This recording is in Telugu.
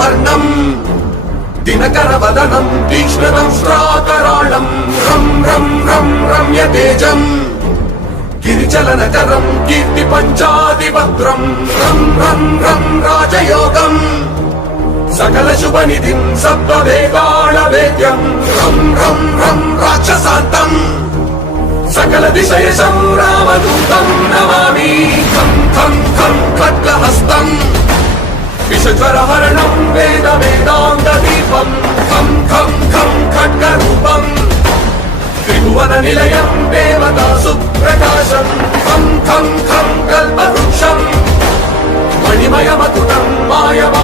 వర్ణం దినకరవదనం తీక్ష్ణదంష్ట్రాకరాళం రం రం రం రమ్య తేజం గిరిచలనకరం కీర్తి పంచాదిభద్రం రం రం రం రాజయోగం సకల శుభనిధిం సప్తవేగాళ వేద్యం రం రం రం రాక్షసాంతం సకల దిశయశం రామదూతం నమామి ఖం ఖం ఖం ఖడ్గహస్తం విషజ్వరహరణం వేద వేదాంత దీపం ఖం ఖం ఖం ఖడ్గరూపం త్రిభువన నిలయం దేవతా సుప్రకాశం ఖం ఖం ఖం కల్పవృక్షం మణిమయమతులం మాయ